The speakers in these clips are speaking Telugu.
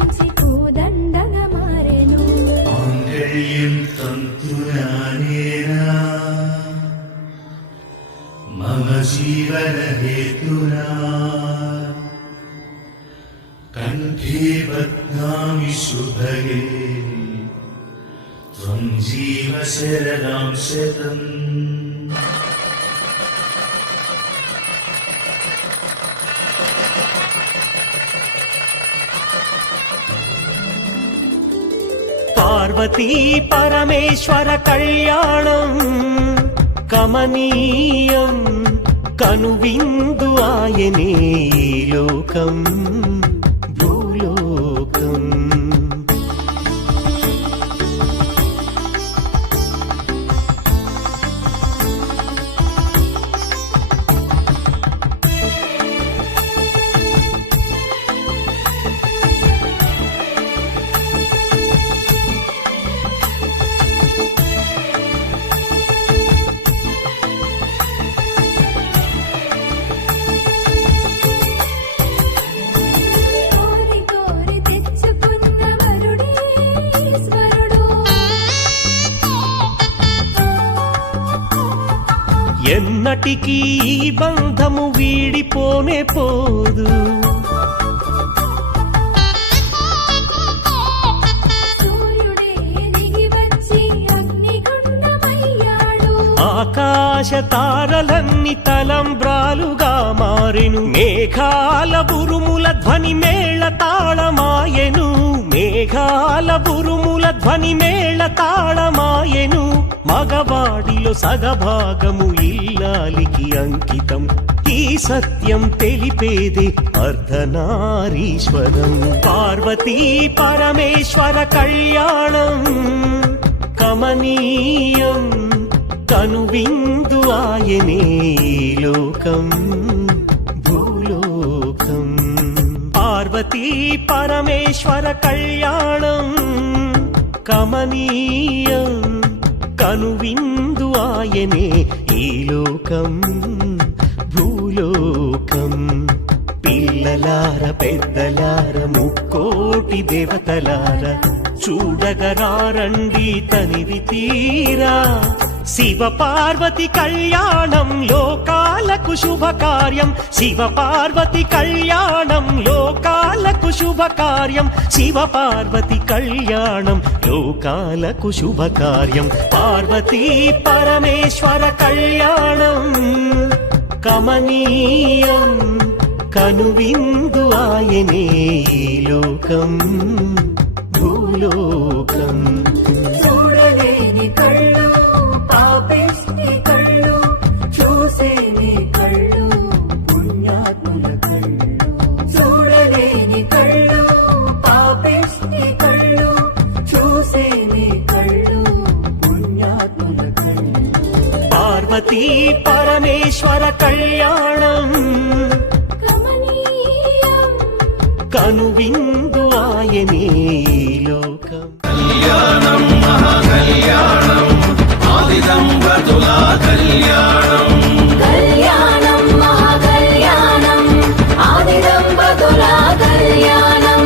నుంచి కోదండగా మారెను మాంగళ్యం తంతునానేనా మమ జీవన హేతునా కంఠే బధ్నామి శుభగే త్వం జీవ శరణాం శతం. పార్వతీ పరమేశ్వర కళ్యాణం కమనీయం కనువిందు ఆయనే లోకం భూలోకం. ఎన్నటికీ ఈ బంధము వీడిపోనే పోదు. ఆకాశ తారలన్నీ తలంబ్రాలుగా మారెను. మేఘాల బురుముల ధ్వని మేళ తాళమాయెను. మేఘాల బురుముల ధ్వని మేళ తాళమాయెను. మగవాడిలో సగభాగము ఇల్లాలికి అంకితం. ఈ సత్యం తెలిపేది అర్ధనారీశ్వరం. పార్వతీ పరమేశ్వర కళ్యాణం కమనీయం కనువిందు ఆయనే లోకం భూలోకం. పార్వతీ పరమేశ్వర కళ్యాణం కమనీయం కనువిందు ఆయనే ఈ లోకం భూలోకం. పిల్లలార పెద్దలార ముక్కోటి దేవతలార చూడగరారండి తనివి తీరా. శివ పార్వతి కళ్యాణం లోకాలకు శుభకార్యం. శివ పార్వతి కళ్యాణం లోకాలకు శుభకార్యం. శివ పార్వతి కళ్యాణం లోకాలకు శుభకార్యం. పార్వతీ పరమేశ్వర కళ్యాణం కమనీయం కనువిందు ఆయనే లోకం భూలోకం. చూడలేని కళ్ళు పాపిష్టి కళ్ళు చూసేని కళ్ళు పుణ్యాత్ముల కళ్ళు. చూడలేని కళ్ళు పాపిష్టి కళ్ళు చూసేని కళ్ళు పుణ్యాత్ముల కళ్ళు. పార్వతీ పరమేశ్వర కళ్యాణం కమనీయం కనువిందు ఆయనే లోకం. కళ్యాణం మహాకళ్యాణం ఆదిదంపతుల కళ్యాణం. కళ్యాణం మహాకళ్యాణం ఆదిదంపతుల కళ్యాణం.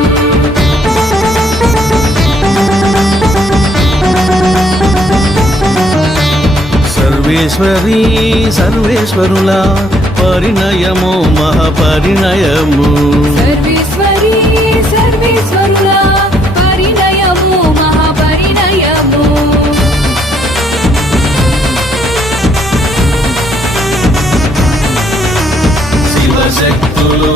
సర్వేశ్వరీ సర్వేశ్వరుల పరిణయము మహాపరిణయము. సర్వేశ్వరీ సర్వేశ్వరుల పరిణయము మహాపరిణయము. శివశక్తులు